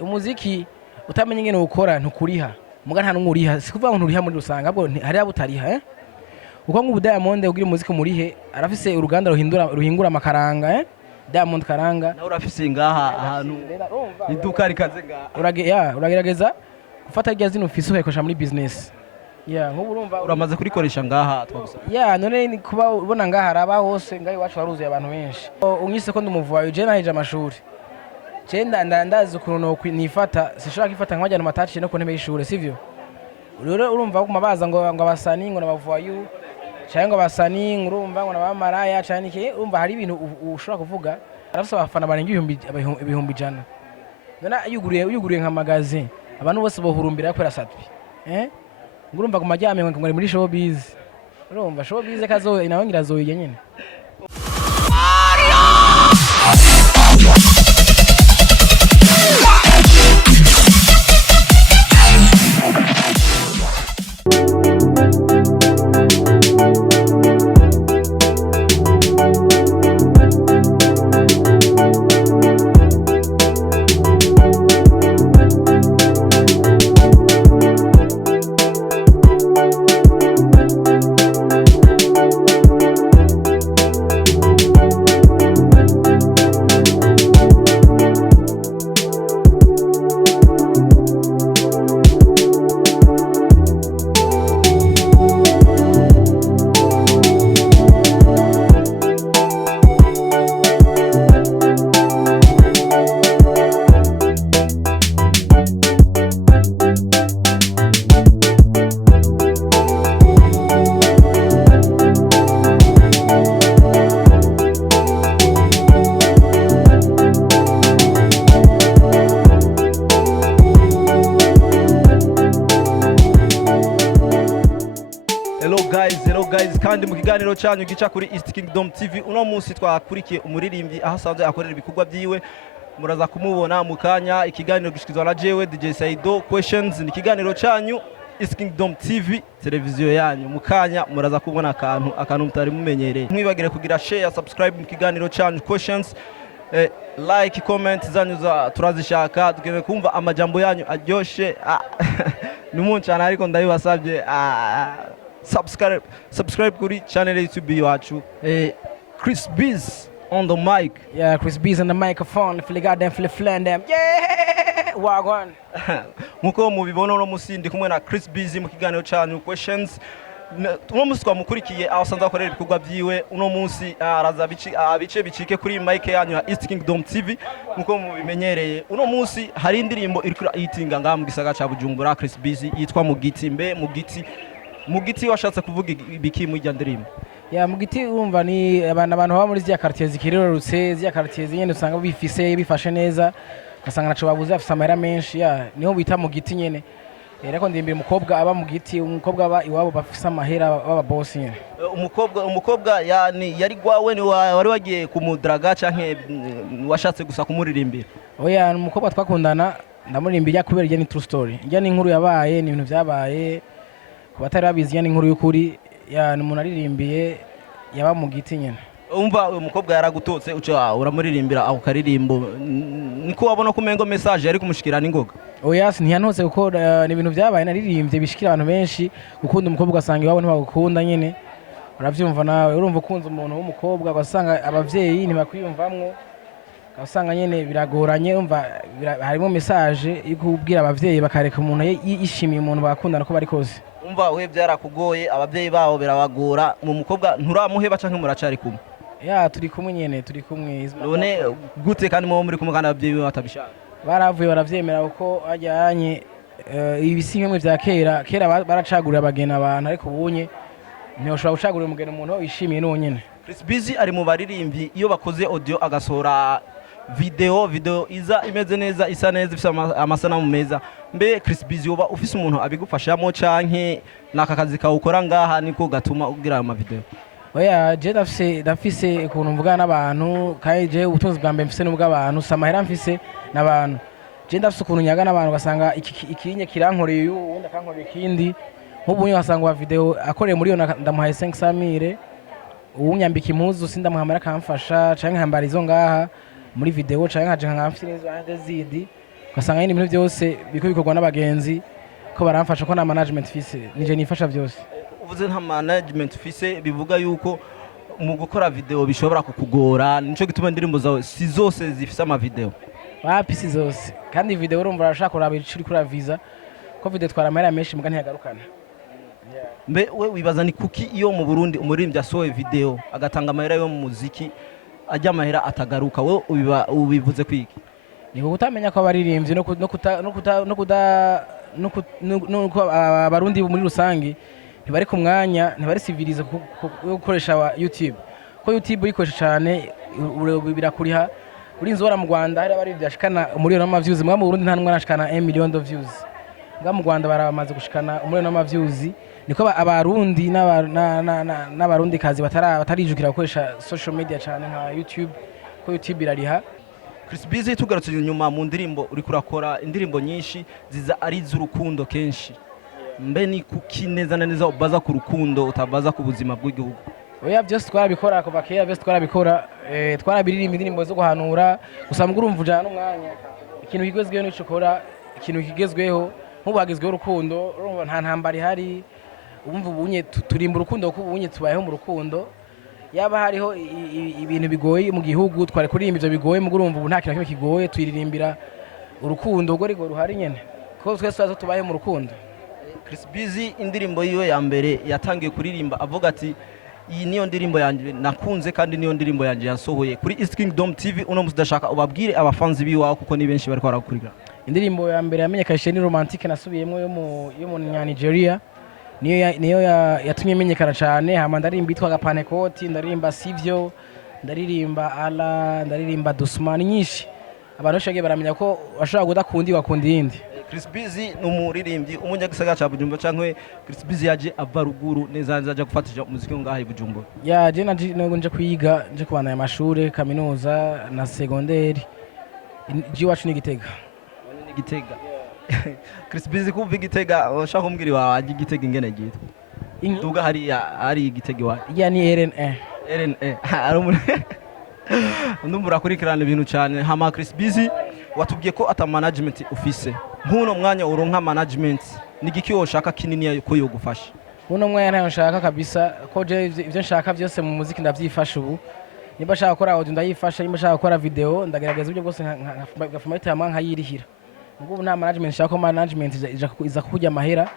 Umuziki utamenye ingene ukora ntukuriha muga nta numwe uriha sikuvuga ngo nturiha muri rusanga ahubwo hari abutariha uko nk'ubu Diamond ugira umuziki murihe arafise uruganda ruhingura amakaranga Diamond karanga nawe urafise ngaha ahantu iduka rikaze ngaha uragerageza gufata rya zino ufise ukayikoresha muri business nk'ubu urumva uramaze kurikoresha ngaha twagusaba none ni kuba ubona ngaha araba hose ngaho iwacu haruzuye abantu benshi unyise ko ndumuvuye je nahije amashuri Chenda ndazi ukuntu nifata sishobora kwifata nk'abajyana amataci no ku ntebe y'ishure sivyo rero urumva ko mabaza ngo abasani ngo nabavuye cyangwa abasani urumva ngo nabamaraya cyane iki urumva hari ibintu ushobora kuvuga arafise abafana barenga ibihumbi ijana none uyuguriye nka magazine abantu bose bohurumbira kwera satwi ngurumva ku majyame ngo muri showbiz urumva showbiz kazo inawe ngirazoye nyene Hello guys kandi mu kiganiro cyanyu gica kuri East Kingdom TV uno munsi twakurikiye umuririmbyi aho asanzwe akorera ibikorwa byiwe muraza kumubona mu kanya ikiganiro gishikizwa na jewe DJ Saido Questions ni kiganiro cyanyu East Kingdom TV televiziyo yanyu mu kanya muraza kubona akantu mutari mumenyereye mwibagire kugira share subscribe mu kiganiro cyanyu Questions like comment zanyu turazishaka tugeze kumva amajambo yanyu aryoshe numunchana ariko ndabibasabye subscribe kuri channel YouTube yacu Chris Biz on the mic. Chris Biz on the microphone fligadem fliflandem wagwan muko mubibona no musindi kumwe na Chris Biz mu kiganiro cyanyu Questions uno munsi twamukurikiye aho asanzwe akorera ibikorwa byiwe uno munsi araza bice bicike kuri mic yanyu ya East Kingdom TV muko mubimenyereye uno munsi hari indirimbo iri itinga ngaha mu gisagara ca Bujumbura Chris Biz yitwa Mugiti Mugiti washatse kuvuga ibiki mu ndirimbo Mugiti urumva ni abantu baba muri zya quartier zikirorutse zya quartier nyene usanga bifashe neza ugasanga naco babuze afise amahera menshi niho bita Mugiti nyene ariko ndimbira umukobwa aba Mugiti umukobwa aba iwabo bafise amahera baba boss nyene umukobwa yari gwawe ni wari wagiye kumudraga canke washatse gusa kumuririmbira umukobwa twakundana ndamuririmbira kubera ijya ni true story ijya ni inkuru yabaye ni ibintu byabaye kubatari babizi ni inkuru y'ukuri ni umuntu aririmbiye yaba Mugiti nyene umva umukobwa yaragutotse uca uramuririmbira aho karirimbo niko wabona ko mengo message yari kumushikira n'ingoga ntiyantotse kuko ni ibintu byabaye naririmbye bishikira abantu benshi gukunda umukobwa asanga iwabo ntibagukunda nyene uravyumva nawe urumva ukunze umuntu w'umukobwa ugasanga abavyeyi ntibakwiyumvamwo ugasanga nyene biragoranye umva harimo message yo kubwira abavyeyi bakareka umuntu yishimiye umuntu bakundana ko bari kose umva we byarakugoye abavyeyi bawo birabagora mu mukobwa nturamuheba canke muracari kumwe turi kumwe nyene turi kumwe none gute kandi mu muri kumwe kandi abavyeyi batabishaka baravuye baravyemera uko ajyanye ibisimwe vya kera baracagurira abagena abantu ariko ubunye ntiyoshobora gucagurira umugeni umuntu wishimiye n'uwo nyene Chris Biz ari mu baririmbyi iyo bakoze audio agasohora video iza imeze neza isa neza ifite amasanamu meza mbe Chris Biz yoba ufise umuntu abigufashamo canke naka kazi kawukora ngaha niko gatuma ugira ama video je dafise ukuntu mvugana n'abantu kandi je ubutunzi bwa mbe mfise n'ubwo abantu samahera mfise n'abantu je ndafise ukuntu nyaga n'abantu gasanga ikinye kirankoreye uwundi akankorera ikindi nk'ubu uhasanga wa video akoreye muri yo ndamuhaye 500,000 uwunyambika impuzu sindamuhamara akamfasha canke nkambara izo ngaha muri video canke nkaje nkamfite n'izo hanze zidi ugasanga nyine ibintu byose biko bikorwa n'abagenzi ko baramfasha ko na management fise nije nifasha byose. Uvuze nta management fise bivuga yuko mu gukora video bishobora kukugora, nico gituma indirimbo zawe si zose zifise ama video. Wapi si zose kandi video urumva urashaka kuraba icuri kuri visa ko video twara amahera menshi muga ntiyagarukana. Mbe we wibaza ni kuki iyo mu Burundi umuririmbyi asohoye video agatanga amahera yo mu muziki ajya amahera atagaruka, we ubivuze kwiki? Ni kutamenya ko abaririmbyi no abarundi muri rusangi ntibari ku mwanya ntibari civilize gukoresha YouTube ko YouTube uyikoresha cyane birakuriha urinzi wara mu Rwanda hari abari byashikana umuriro n'amaviews mwa mu Burundi nta numwe arashikana 1 million of views nga mu Rwanda baramaze gushikana umuriro n'amaviews niko abarundi n'abarundi kazi batarijukira gukoresha social media cyane nka YouTube ko YouTube irariha. Chris Busy tugarutse nyuma mu ndirimbo uri kurakora indirimbo nyinshi ziza ari z'urukundo kenshi, mbe ni kuki neza na neza ubaza ku rukundo utabaza ku buzima bw'igihugu? Oya byose twarabikora kuva kera, byose twarabikora twarabiririmba indirimbo zo guhanura gusa muguru umvujana n'umwanya ikintu kigezweho nico kora ikintu kigezweho nk'ubagezweho urukundo urumva nta ntambara ihari umva ubunye turimba urukundo kuko ubunye tubayeho mu rukundo yaba hariho ibintu bigoye mu gihugu twari kuririmba ivyo bigoye muguru umva ubu nta kintu kimwe kigoye twiririmbira urukundo ubwo rigo ruhari nyene ko twese tubayeho mu rukundo. Chris Busy indirimbo yiwe ya mbere yatangiye kuririmba avuga ati iyi niyo ndirimbo yanje nakunze kandi niyo ndirimbo yanje yasohoye kuri East Kingdom TV. Uno musi dashaka ubabwire abafanzi biwawe kuko ni benshi bariko barakurira. Indirimbo ya mbere yamenyekanye ni Romantique nasubiyemo yo mu Nigeria niyo yatumye menyekana cyane. Hama ndarimba itwa Panekoti, ndarimba Sivyo, ndaririmba Ala, ndaririmba Dusman nyinshi abantu bashage baramenya ko bashobora kudakundi bakunda iyindi. Chris Busy n'umuririmbyi umunyagisagara ca Bujumbura cankwe Chris Busy yaje ava ruguru neza aje gufatisha umuziki ngaha i Bujumbura? Yaje nje kwiga nje kubana ya mashure kaminuza na secondaire jiwacu ni Gitega. Ni Gitega. Chris Busy kuva Gitega ushaka kumbwira waje Gitega ingene gitwa? Tuga hari Gitega wa? Ya ni RNA. Ndumura kurikirana ibintu cyane. Hama Chris Busy watubwiye ko ata management ufise, nkuno mwanya uronka management nigiki woshaka kinini ko yo gufasha? Uno mwanya ntayo nshaka kabisa ko je ivyo nshaka byose mu muziki ndavyifasha ubu. Nimba nshaka gukora audio ndayifasha, nimba nshaka gukora video ndagerageza ibyo byose ngafuma itama nkayirihira. Ngubu nta management nshaka ko management iza kujya amahera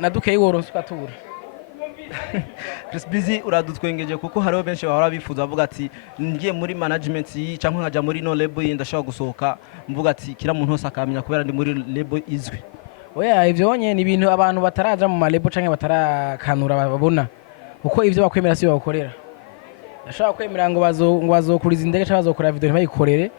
naduke yiworonse ukatura. Chris Busy uradutwengeje kuko hariho benshi bahora bifuza avuga ati ngiye muri management yi cyangwa nkaja muri no label yi ndashaka gusohoka mvuga ati kira muntu hose akamenya kubera ndi muri label izwi. Oya ivyo onye ni ibintu abantu bataraja mu malebo canke batarakanura babona kuko ivyo bakwemera si bakorera. Ndashaka kwemera ngo bazokuriza indege cyangwa bazokora video ntibayikorere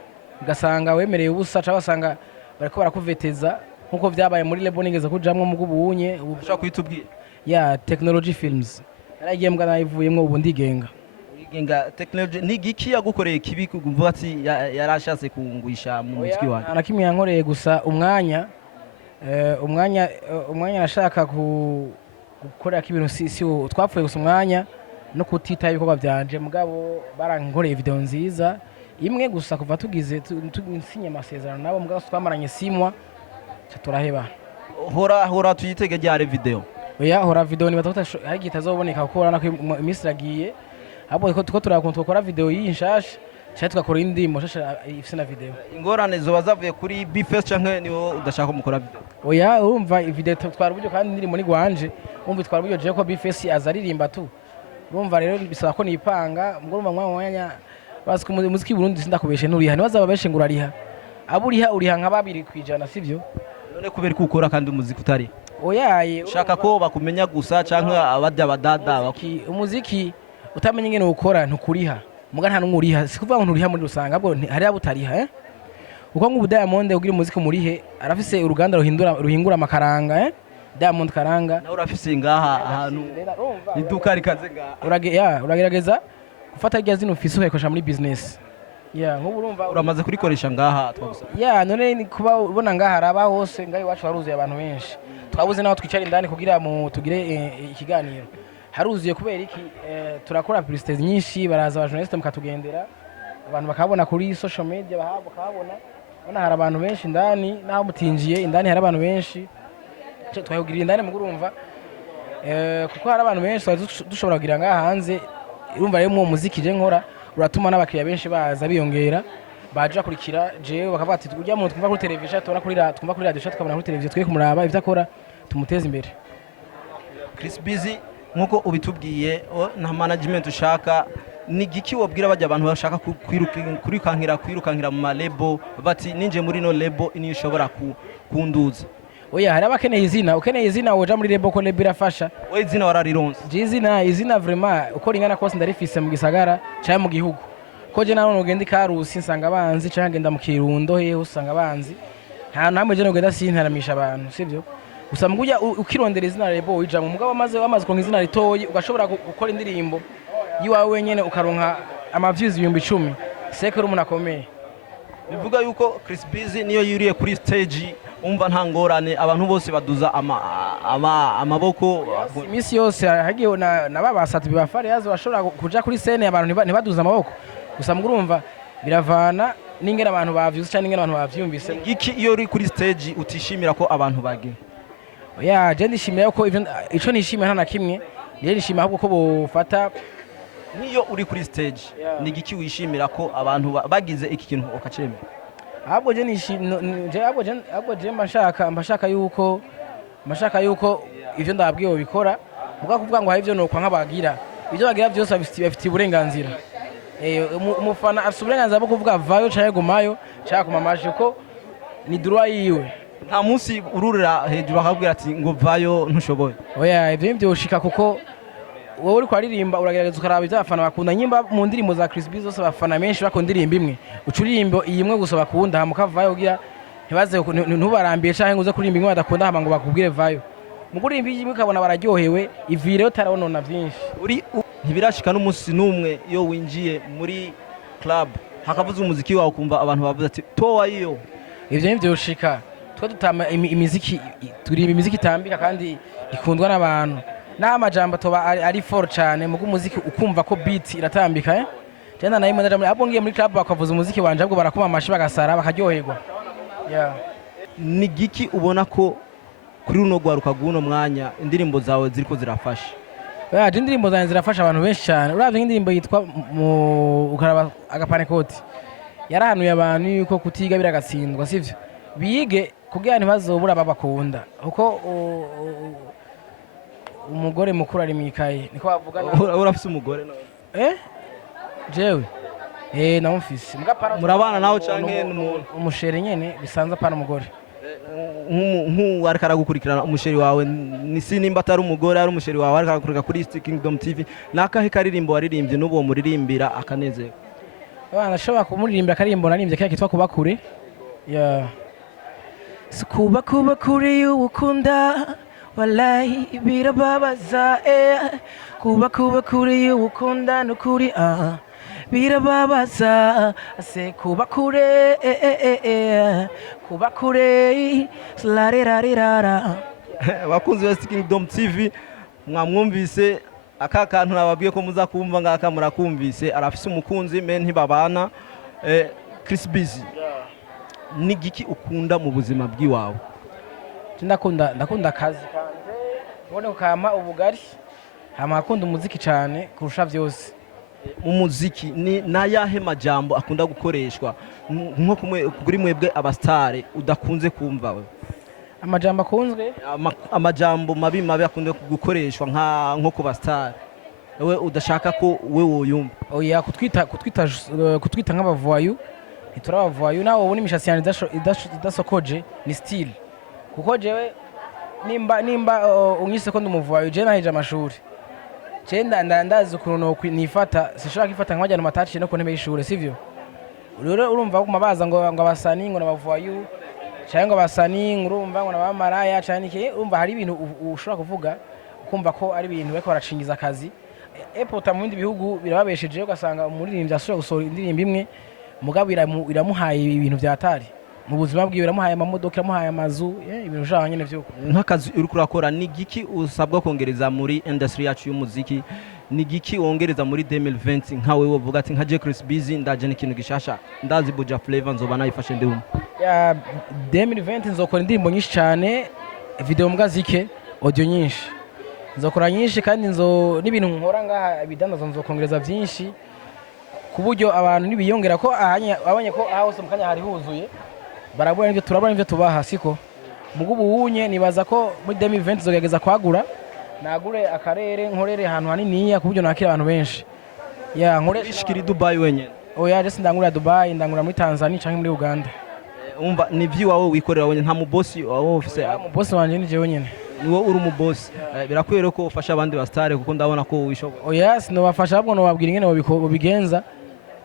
ugasanga wemereye ubusa cyangwa basanga bariko barakuveteza nkuko vyabaye muri label nigeze kujamwe mu gubunye ubu ushaka kwitubwira ya Technology Films naragiye mbwa nayivuyemo ubu ndigenga technology ni giki yagukoreye kibi kuvuga ati yarashatse kungwisha mu muziki wawe? Ana kimwe yankoreye gusa umwanya nashaka gukora kibintu si twapfuye gusa umwanya no kutita ibikorwa byanje mugabo barankoreye video nziza imwe gusa kuva tugize sinye amasezerano nabo mugabo twamaranye simwa turaheba. Hora tuyitege ryare video? Oya hora video ni batota hari gitazoboneka kuko urana ko iminsi iragiye abo ko turakuntu tukora video y'inshasha cyane tugakora indimo shasha ifise na video. Ingorane zo bazavuye kuri Bfest canke niwo udashaka kumukora video? Oya urumva video twara uburyo kandi ndimo ni gwanje umva twara uburyo je ko Bfest azaririmba tu urumva rero bisaba ko nipanga ngurumva mwanya basi ku muziki Burundi sindakubeshe nuriha nibazaba beshe ngurariha uriha nka babiri kwijana sivyo none kubera ko ukora kandi umuziki utari? Oyaye ushaka ko bakumenya gusa canke abadya badada umuziki utamenye ngene ukora ntukuriha muga nta numuriha sikuvuga ngo nturiha muri rusanga bwo hari abutariha uko ngo Diamond ugira umuziki murihe arafise uruganda ruhingura amakaranga Diamond Karanga na urafise ngaha ahantu iduka rikaze ngaha uragerageza gufata irya zino ufise ukayikoresha muri business ya nk'ubu urumva uramaze kurikoresha ngaha twagusaba ya none ni kuba ubona ngaha haraba hose ngaho iwacu haruzuye abantu benshi twabuze n'aho twicara indani kugira mu tugire ikiganiro haruzuye kubera iki turakora publicité nyinshi baraza abajournaliste mukatugendera abantu bakabona kuri social media bakabona bona hari abantu benshi indani naho mutinjiye indani hari abantu benshi twahugirira indani mugurumva kuko hari abantu benshi dushobora kugira ngaha hanze urumva rero mu muziki je nkora uratuma n'abakiriya benshi baza biyongera baje bakurikira jewe bakavuga ati ujya mu twumva kuri television twumva kuri radio tukabona kuri television twe kumuraba ivyo akora tumuteze imbere. Chris Busy nkuko ubitubwiye na management ushaka ni giki wabwira bajya abantu bashaka kwirukankira mu malebo bati ninje muri no lebo ini ushobora kunduza oya hari abakeneye izina ukeneye izina woja muri lebo ko lebo irafasha we izina wararironse izina vraiment uko ringana kose ndarifise mu gisagara cyangwa mu gihugu ko je naho nogenda ikarusi nsanga abanzi cyangwa ngenda mu Kirundo hehe usanga abanzi nta namwe je nogenda sintaramisha abantu sivyo gusa mugujya ukirondera izina lebo wija mu mugabo wamaze ko izina ritoyi ugashobora gukora indirimbo yiwawe wenyene ukaronka amaviews 10,000 sekero umuntu akomeye bivuga yuko Chris Busy niyo yuriye kuri stage umva nta ngorane abantu bose baduza amaboko imisi yose hagiye na babasatu bibafare yazo bashobora kuja kuri scene abantu ntibaduza amaboko gusa mugurumva biravana n'ingene abantu bavyuze cyane n'ingene abantu bavyumvise iki iyo uri kuri stage utishimira ko abantu bage ya je ndishimira ko ico nishimira nta na kimwe je nishimira ahubwo ko bofata niyo uri kuri stage ni giki wishimira ko abantu bagize iki kintu ukacemera ahubwo je mbashaka yuko ivyo ndabwiye bikora muga kuvuga ngo hari ivyo nokwa nk'abagira ivyo bagira byose bafite uburenganzira umufana afite uburenganzira bwo kuvuga vayo cyangwa gumayo cyangwa kumamaje ko ni droit yiwe nta munsi ururira hejuru akabwira ati ngo vayo ntushoboye oya ivyo byoshika kuko wowe uri kwaririmba uragerageza ukaraba ivyo abafana bakunda nyimba mu ndirimbo za Chris Busy zose abafana menshi bakunda indirimbo imwe ucurimbo iyimwe gusa bakunda hamuka vayo ugira ntibaze ntubarambiye canke nguze kuririmba imwe badakunda hama ngo bakubwire vayo mu kuririmba imwe ukabona bararyohewe ivireyo taronona byinshi ntibirashika n'umunsi n'umwe iyo winjiye muri club hakavuza umuziki wawe kumva abantu bavuze ati towa iyo ivyo nivyoshika twe dutama imiziki turimba imiziki itambika kandi ikundwa n'abantu n'amajambo toba ari for cyane mu umuziki ukumva ko beat iratambika cyane nayo ndaje muri abo ngiye muri club bakavuza umuziki wanje ahubwo barakoma amashi bagasara bakaryoherwa ni giki ubona ko kuri runo gwaruka guno mwanya indirimbo zawe ziriko zirafasha indirimbo zanjye zirafasha abantu benshi cyane uravye indirimbo yitwa ukaraba agapanekoti yarahanuye abantu yuko kutiga biragatsindwa sivyo bige kugira ntibazobura babakunda kuko umugore mukuru ari mwikaye niko bavuga urafise umugore none jewe namufise murabana nawe canke umushere nyene bisanzwe apana umugore ariko aragukurikirana umusheri wawe nisi nimba atari umugore ari umusheri wawe ariko arakurika kuri East Kingdom TV nakahe karirimbo waririmbye n'uwo muririmbira akanezero nashobora kumuririmbira akaririmbo naririmbye kaya kitwa kuba kure kuba kure y'ubukunda wallahi birababaza kuba kure y'ubukunda n'ukuri birababaza ase kuba kure slarirarira bakunzi ba East Kingdom TV mwamwumvise aka kantu nababwiye ko muza kumva ngaka murakumvise arafise umukunzi me ntibabana Chris Busy ni giki ukunda mu buzima bw'iwawe ndakunda akazi kanje ubone ukama ubugari hama akunda umuziki cyane kurusha byose umuziki ni nayahe majambo akunda gukoreshwa nko kuri mwebwe abastare udakunze kumva we amajambo akunzwe amajambo mabi akunda gukoreshwa nko ku bastare we udashaka ko we woyumva oya kutwita nk'abavoyu ntiturabavoyu nawe ubona imishatsi yanjye idasokoje ni style kuko jewe nimba unyise ko ndumuvoyu je nahije amashuri cyenda ndazi ukuntu nifata sishobora kwifata nk'abajyana mataci no ku ntebe y'ishure sivyo rero urumva ko mabaza ngo abasani ngo nabavoyu cyangwa abasani urumva ngo nabamaraya cyane iki urumva hari ibintu ushobora kuvuga ukumva ko ari ibintu bariko baracingiza akazi epota mu bindi bihugu birababesheje ugasanga umuririmbyi ashobora gusohora indirimbo imwe mugabo iramuhaye ibintu vyatari mu buzima bwiwe, iramuhaye amamodoka, iramuhaye amazu, ibintu ushaka nyene vyuko. nk'akazi uriko urakora ni igiki usabwa kongereza muri industry yacu y'umuziki, ni igiki wongereza muri 2020 nkawe wovuga ati nka Chris Busy ndaje n'ikintu gishasha ndazi Buja Flavor nzoba nayifashe ndi umwe? Ya 2020 nzokora indirimbo nyinshi cyane, video mbwa zike, audio nyinshi nzokora nyinshi, kandi n'ibintu nkora ngaha bidandaza nzokongereza vyinshi, ku buryo abantu nibiyongera ko abanye ko aho hose mukanya hari huzuye, barabona ivyo turabona ivyo tubaha siko. Mugubu unye nibaza ko muri 2020 nzogerageza kwagura, nagure akarere nkorere ahantu haniniya ku buryo nakira abantu benshi. Ya nkoresha ishikiri Dubai wenyene? Oya, just ndangura Dubai, ndangura muri Tanzania canke muri Uganda. Umva ni vyi wawe wikorera wenyene, nta mubosi wawe ofise? Mu boss wanje ni jewe nyene. Niwo uri umubosi? Birakwiriye ko ufasha abandi bastare kuko ndabona ko wishoboye. Oya, sinobafasha ahubwo nobabwira ingene babigenza,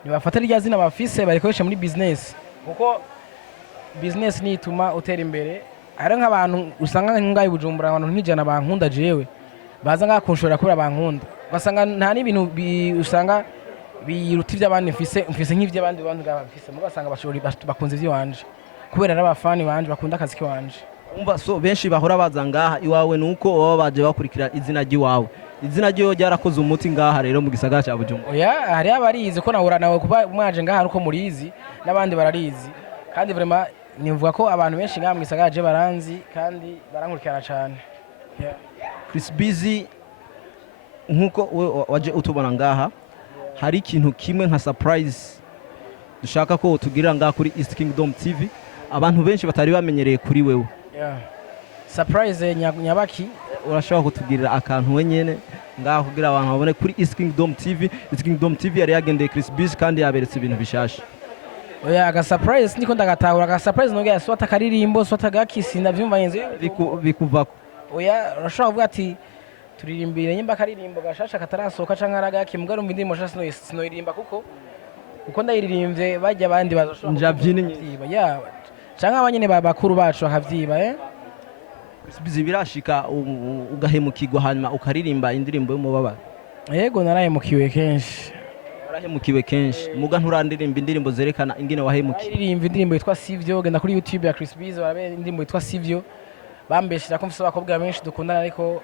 nibafata rya zina bafise barikoresha muri business, kuko business ni ituma utera imbere. Hari nk'abantu usanga ngayi Bujumbura abantu nk'ijana bankunda jewe, baza ngaha kunshorera kubera bankunda, basanga nta n'ibintu usanga biruta ivy'abandi mfise nk'ivy'abandi bantu bafise, mugasanga bakunze ivy'iwanje kubera ari abafani banje bakunda akazi kiwanje. Umva so benshi bahora baza ngaha iwawe nuko baba baje bakurikira izina ry'iwawe, izina ryo ryarakoze umuti ngaha rero mu gisagara cya Bujumbura? Oya, hari abarizi ko nahura nawe kuba mwaje ngaha uko murizi, n'abandi bararizi, kandi vraiment nivuga ko abantu benshi ngaha mu gisagara je baranzi kandi barankurikirana cyane. Chris Busy, nkuko waje utubona ngaha, hari ikintu kimwe nka surprise dushaka ko tugirira ngaha kuri East Kingdom TV abantu benshi batari bamenyereye kuri wewe? Surprise nyabaki? Urashobora kutugirira akantu wenyene ngaha kugira abantu babone kuri East Kingdom TV? East Kingdom TV yari yagendeye Chris Busy kandi yaberetse ibintu bishasha. Oya, aga surprise niko ndagatahura, aga surprise noge yaswata karirimbo swata gakisi ndavyumva yenze bikuvako. Oya, urashobora kuvuga ati turirimbire nyimba karirimbo gashasha katarasoka canke aragaki, mugaro umva indirimbo shasha sinoyirimba kuko ndayiririmbye bajya abandi bazoshobora njavyine ya canke abanyene bakuru bacu bakavyiba. Chris Busy birashika ugahemukirwa hanyuma ukaririmba indirimbo y'umubabaro? Yego, narahemukiwe kenshi. Warahemukiwe kenshi, muga nturandirimba indirimbo zerekana ingene wahemukiwe? Naririmba indirimbo yitwa Sivyo, genda kuri YouTube ya Chris Busy barabe indirimbo yitwa Sivyo, bambeshira ko mfise abakobwa benshi dukundana ariko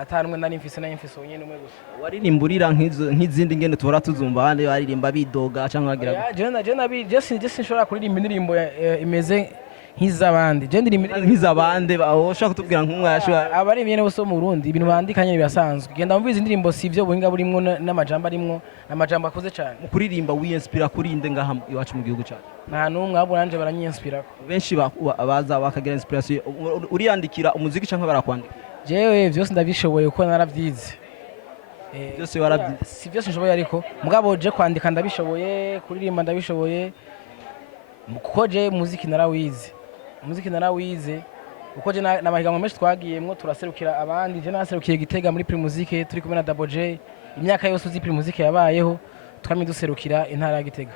atanumwe nari mfise wenyene umwe gusa. Waririmburira nk'izindi ngene tuhora tuzumva abandi baririmba bidoga canke bagira? Je sinshobora kuririmba indirimbo imeze nk'izabandi, je ndirimba nk'izabandi. Ushaka kutubwira nk'umwe yashobora? Abaririmbye ne bose mu Burundi ibintu bandikanye bibasanzwe, genda mumviza indirimbo Sivyo, buhinga burimwo n'amajambo arimwo, n'amajambo akoze cyane. Mu kuririmba winspira kurinde ngaha iwacu mu gihugu cyacu? Nta numwe, abo nanje baranyiinspirako. Benshi baza bakagira inspiration. Uriyandikira umuziki canke barakwandika? Jewe vyose ndabishoboye uko naravyize. Byose warabyize? Si byose nshoboye ariko mugabo je kwandika ndabishoboye, kuririmba ndabishoboye, kuko je muziki narawize uko je n'amahiganwa menshi twagiyemwo turaserukira abandi. Je naserukiye Gitega muri Primusique turi kumwe na Double J, imyaka yose uzi Primusique yabayeho twami duserukira intara ya Gitega.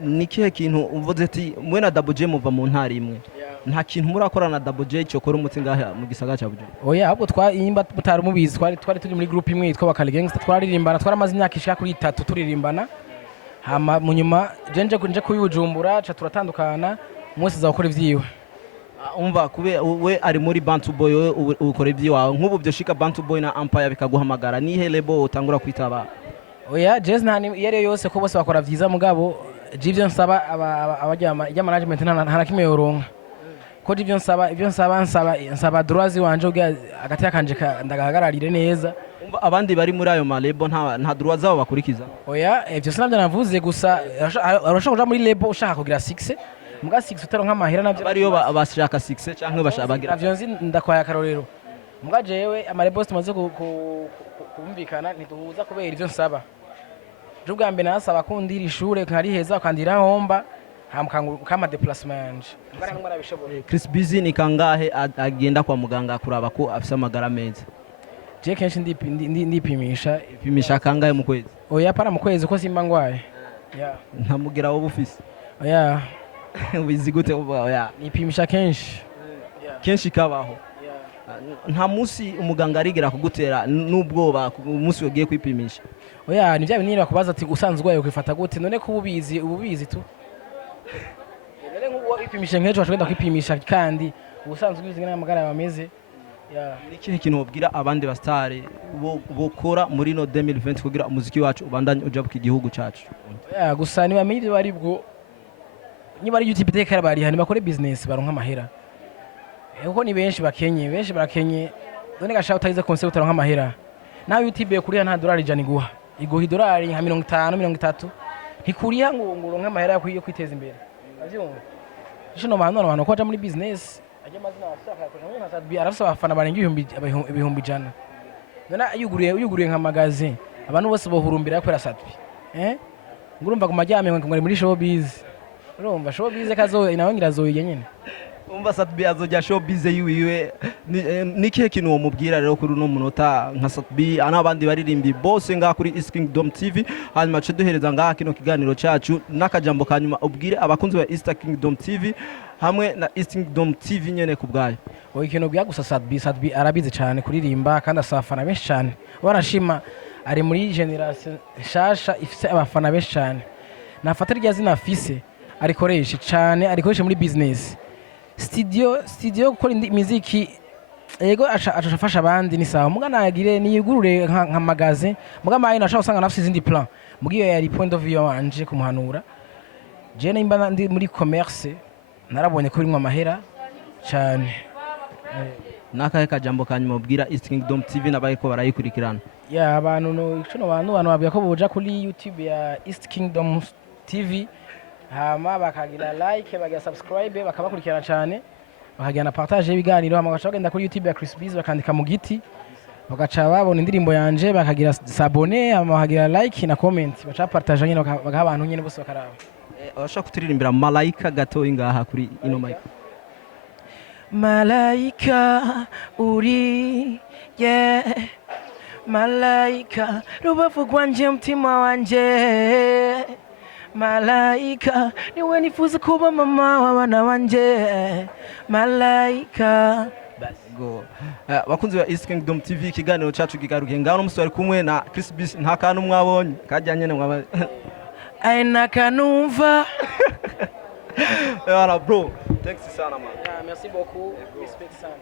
Ni kihe kintu umvuze ati mwe na Double J muva mu ntara imwe? Nta kintu murakorana na Double J cyokora umuti ngaha mu gisagara cya Bujumbura? Oya, ahubwo twayimba butari mubizi, twari turi muri group imwe yitwa Bakali Gangster, twaririmbana, twaramaze imyaka ishika kuri 3 turirimbana. Hama munyuma nje kubi Bujumbura ca turatandukana, mwese azakora ivyiwe. Umva kube we ari muri Bantu Boy, we ukora ivyiwawe nk'ubu byo shika Bantu Boy na Empire bikaguhamagara, ni he label utangura kwitaba? Oya, jazz nani yari yose ko bose bakora vyiza, mugabo jivyo nsaba abajyama ya management nta kimwe yoronka, ko ivyo nsaba droits wanje ugiye agati yakanje ndagahagararire neza. Umva abandi bari muri ayo ma label nta droits zabo bakurikiza? Oya, ivyo sinavyo navuze, gusa arashaka kuja muri label ushaka kugira 6 muga 6 utaronka amahera navyo bariyo bashaka 6 canke bashaka bagira navyo nzi ndakwaya akarorero. Muga jewe ama label tumaze kumvikana ntiduhuza kubera ivyo nsaba. Jubwa mbe nasaba kundira ishure nkari heza ukandira homba kama déplacement. Ngara ngora bishoboye. Chris Busy ni kangahe agenda kwa muganga kuraba ko afise amagara meza? Je kenshi ndipimisha. Ipimisha kangahe mu kwezi? Oya, para mu kwezi ko simba ngwaye. Ntamugira wo bufise? Oya. Ubizi gute? Oya, nipimisha kenshi. Kenshi kabaho? nta munsi umuganga arigera kugutera n'ubwoba umunsi wagiye kwipimisha? oya ni bya binini bakubaza ati usanzwe urwaye kwifata gute, none ko ububizi tu none nk'ubu wipimisha nk'ejo washobora kwipimisha kandi ubusanzwe ubizi n'amagara yawe ameze. ni ikihe kintu wabwira abandi basitari bokora muri no 2020 kugira umuziki wacu ubandanye uja buka igihugu cacu? gusa ntibamenye ibyo bari bwo, niba ari YouTube iteka bari hani bakore business baronka amahera, kuko ni benshi barakenye none gashaka utagize concert utaronka amahera. nawe YouTube kuriya nta dolari ijana iguha idolari nka 50 30 ntikuriya ngo uronke amahera yo kwiteza imbere. avyumva ishino abantu ko aja muri business ajya mazina wasaka ko nka Sadbi arafise abafana barenga ibihumbi ijana. none yuguriye nka magazine abantu bose bohurumbira kwera Sadbi ngurumva ku majyame ngo ngari muri showbiz. urumva showbiz kazo inawe ngirazoye nyene. umva Sadbi azojya showbiz yiwe ni kihe kintu wo mubwira rero kuri uno munota nka Sadbi anabandi baririmbi bose nga kuri East Kingdom TV, hanyuma cyo duhereza nga kino kiganiro cacu n'akajambo kanyuma ubwire abakunzi ba East Kingdom TV hamwe na East Kingdom TV nyene kubgaye? ikintu bya gusa Sadbi arabize cyane kuririmba kandi asafana benshi cyane, barashima ari muri generation shasha ifise abafana benshi cyane. nafata rya zina afise arikoresha muri business studio gukora imiziki, yego ashafasha abandi ni sawa, muga nagire niyigurure nka magaze, muga mayi nashaka usanga nafise izindi plan, mugiyo yari point of view wanje kumuhanura. je nimba ndi muri commerce narabonye ko birimwe amahera cyane. nakahe kajambo kanyuma ubwira East Kingdom TV nabaye ko barayikurikirana? abantu babwira ko boja kuri YouTube ya East Kingdom TV, hama bakagira like bakagira subscribe bakabakurikirana cyane, bakagira na partage ibiganiro, hama bagaca bagenda kuri YouTube ya Chris Biz bakandika mu giti, bagaca babona indirimbo yanje bakagira s'abonner, hama bakagira like na comment, baca partage nyine bagaha abantu nyine bose bakaraba. urashaka kuturirimbira Malaika gato ingaha kuri ino mic? Malaika uri Malaika rubavu rwanje mtima wanje, Malaika niwe nifuza kuba mama w'abana banje, Malaika. Go bakunzi ba East Kingdom TV, ikiganiro cacu kigarukiye ngaho umusore ari kumwe na Chris Biz, nta kantu mwabonye kajyanye ne mwaba aina kanumva. Voilà bro, thanks sana man. Merci beaucoup, respect sana.